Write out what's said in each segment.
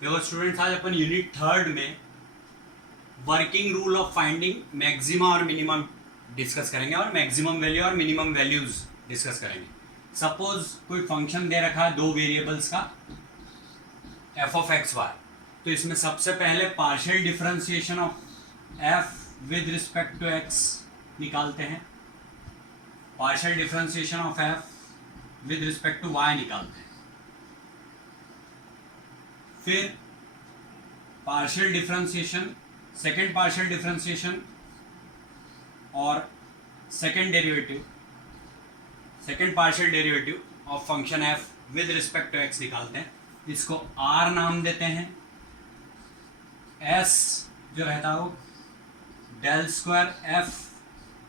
देखो स्टूडेंट्स, आज अपन यूनिट 3 में working rule of finding maxima और मिनिमम डिस्कस करेंगे और मैक्सिमम वैल्यू और मिनिमम वैल्यूज डिस्कस करेंगे। सपोज कोई फंक्शन दे रखा है दो वेरिएबल्स का एफ ऑफ एक्स वाई, तो इसमें सबसे पहले partial differentiation of F with respect to X निकालते हैं, partial differentiation of F with respect to Y निकालते हैं, फिर partial differentiation, second partial differentiation और second partial derivative of function F with respect to X निकालते हैं। इसको are नाम देते हैं। एस जो रहता है वो del square f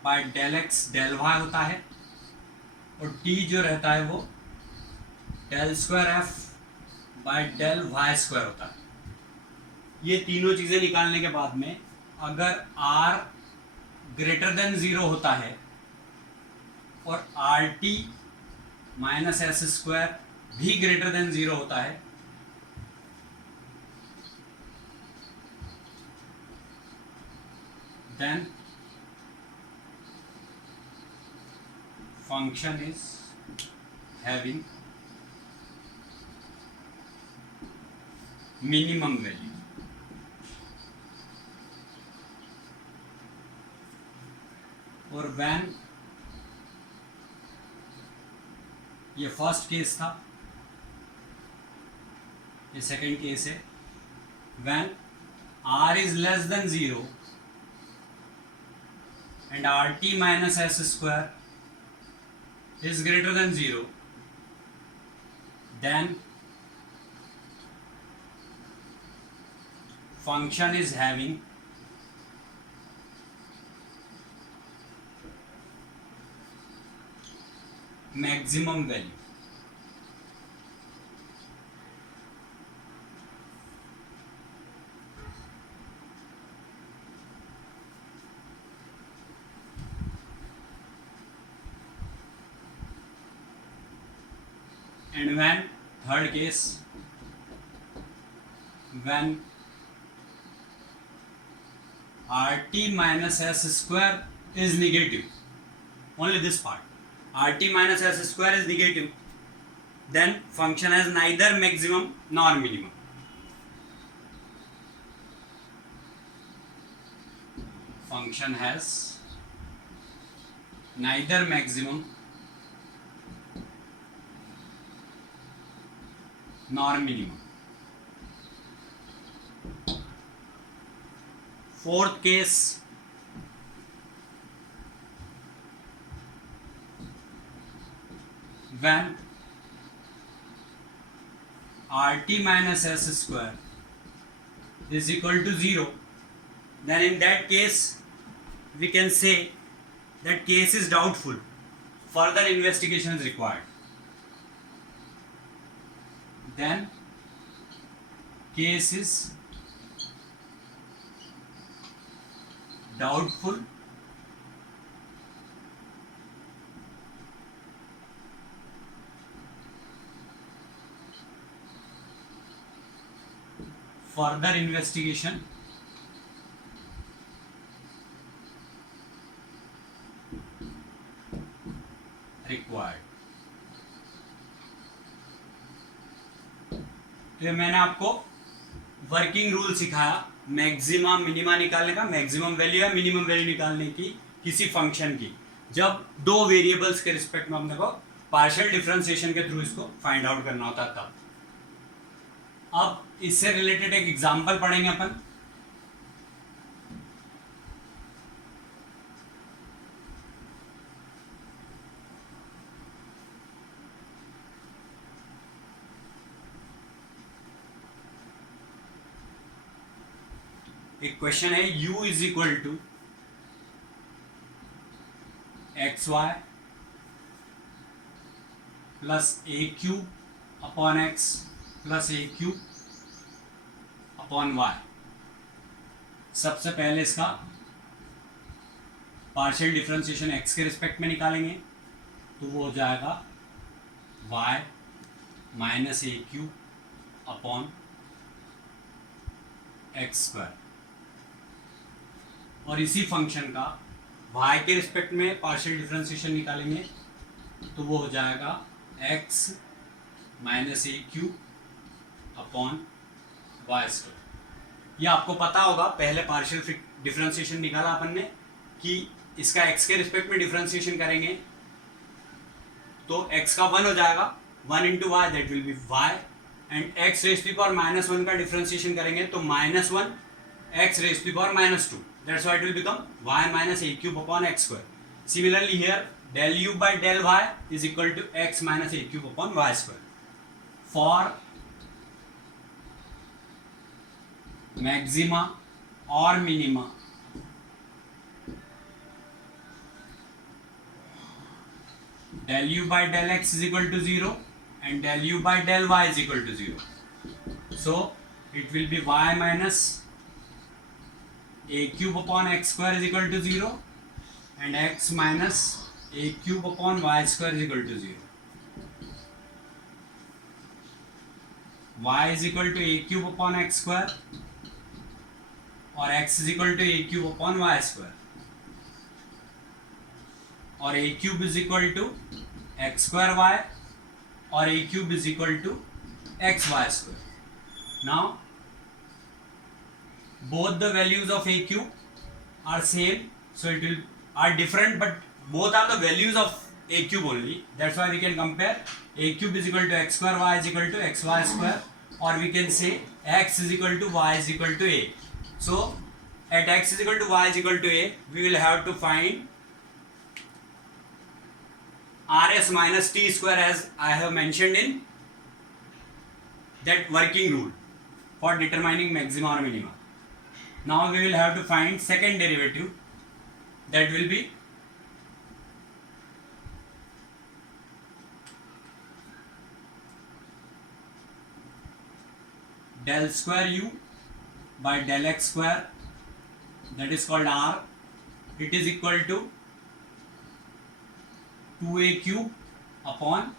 by del x del y होता है, और टी जो रहता है वो del square f by del y square होता है। ये तीनों चीज़ें निकालने के बाद में अगर r ग्रेटर देन 0 होता है और r t minus s square भी ग्रेटर देन 0 होता है, then function is having minimum value. और व्हेन, ये फर्स्ट केस था, ये सेकेंड केस है, when r is less than 0 and r t minus s square is greater than 0, then function is having maximum value। and when, third case, when rt minus s square is negative, only this part, rt minus s square is negative, then function has neither maximum nor minimum। function has neither maximum nor minimum। fourth case, when rt minus s square is equal to 0, then in that case we can say that case is doubtful, further investigation is required, then case is doubtful, further investigation required। तो ये मैंने आपको working rule सिखाया maxima minima निकालने का, maximum value या minimum value निकालने की किसी फंक्शन की, जब दो वेरिएबल्स के रिस्पेक्ट में अपने को पार्शियल डिफरेंशिएशन के थ्रू इसको फाइंड आउट करना होता है तब। अब इससे रिलेटेड एक एग्जांपल पढ़ेंगे अपन। एक क्वेश्चन है u is equal to x y plus a cube upon x plus a cube upon y. सबसे पहले इसका पार्शियल डिफरेंशिएशन x के रिस्पेक्ट में निकालेंगे, तो वो हो जाएगा y minus a cube upon x square, और इसी फंक्शन का y के रिस्पेक्ट में पार्शियल डिफरेंशिएशन निकालेंगे तो वो हो जाएगा x माइनस ए क्यू अपॉन वाई स्क्वायर। ये आपको पता होगा, पहले पार्शियल डिफरेंशिएशन निकाला अपन ने कि इसका x के रिस्पेक्ट में डिफरेंशिएशन करेंगे तो x का 1 हो जाएगा, 1 into y that will be y, and x raise to power minus 1 का डिफरेंशिएशन करेंगे तो minus 1 x raise to power minus 2, that's why it will become y minus a cube upon x square. Similarly here del u by del y is equal to x minus a cube upon y square. For maxima or minima del u by del x is equal to 0 and del u by del y is equal to 0. So it will be y minus a cube upon x square is equal to 0 and x minus a cube upon y square is equal to 0. Y is equal to a cube upon x square और x is equal to a cube upon y square, और a cube is equal to x square y और a cube is equal to x y square. Now both the values of a cube are same, so it will are different, but both are the values of a cube only. That's why we can compare a cube is equal to x square, y is equal to x y square, or we can say x is equal to y is equal to a. So at x is equal to y is equal to a, we will have to find rs minus t square, as I have mentioned in that working rule for determining maxima or minima. Now we will have to find second derivative, that will be del square u by del x square, that is called r. It is equal to 2a cube upon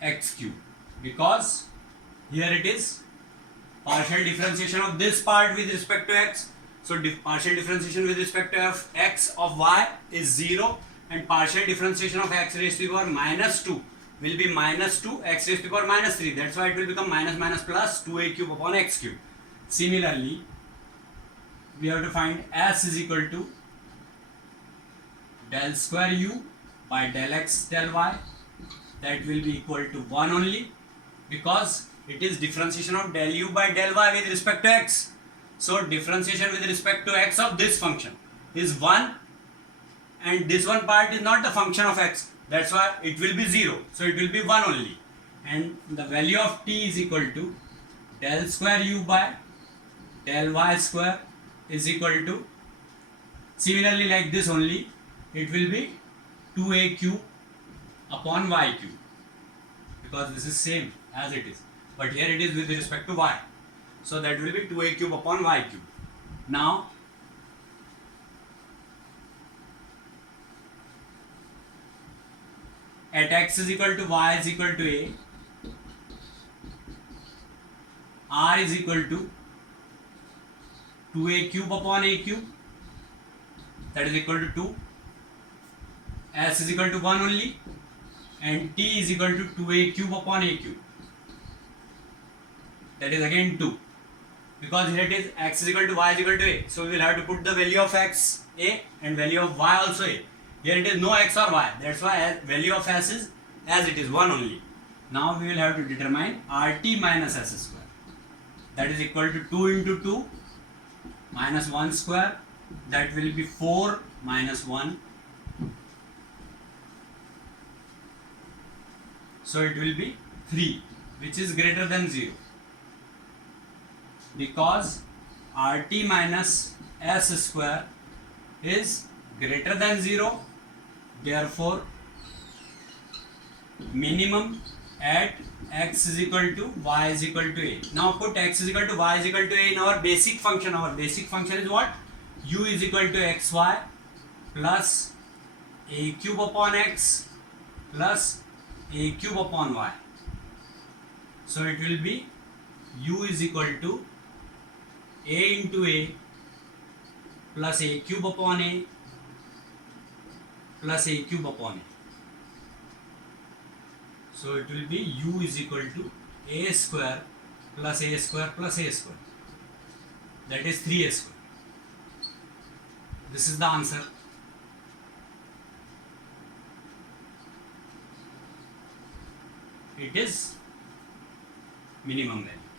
x cube, because here it is partial differentiation of this part with respect to x. So partial differentiation with respect to x of y is 0, and partial differentiation of x raised to the power minus 2 will be minus 2 x raised to the power minus 3. That's why it will become minus minus plus 2a cube upon x cube. Similarly, we have to find s is equal to del square u by del x del y, that will be equal to 1 only, because it is differentiation of del u by del y with respect to x. So differentiation with respect to x of this function is 1, and this one part is not the function of x, that's why it will be 0, so it will be 1 only, and the value of t is equal to del square u by del y square is equal to, similarly like this only, it will be 2a cube upon y cube, because this is same as it is, but here it is with respect to y, so that will be 2a cube upon y cube. Now at x is equal to y is equal to a, r is equal to 2a cube upon a cube, that is equal to 2, s is equal to 1 only, and t is equal to 2a cube upon a cube, that is again 2, because here it is x is equal to y is equal to a, so we will have to put the value of x a and value of y also a. Here it is no x or y, that's why value of s is as it is 1 only. Now we will have to determine rt minus s square, that is equal to 2 into 2 minus 1 square, that will be 4 minus 1, so it will be 3, which is greater than 0, because rt minus s square is greater than 0, therefore minimum at x is equal to y is equal to a. Now put x is equal to y is equal to a in our basic function. Our basic function is what? U is equal to xy plus a cube upon x plus a cube upon y. So it will be u is equal to a into a plus a cube upon a plus a cube upon a. So it will be u is equal to a square plus a square plus a square. That is 3a square. This is the answer. It is minimum value.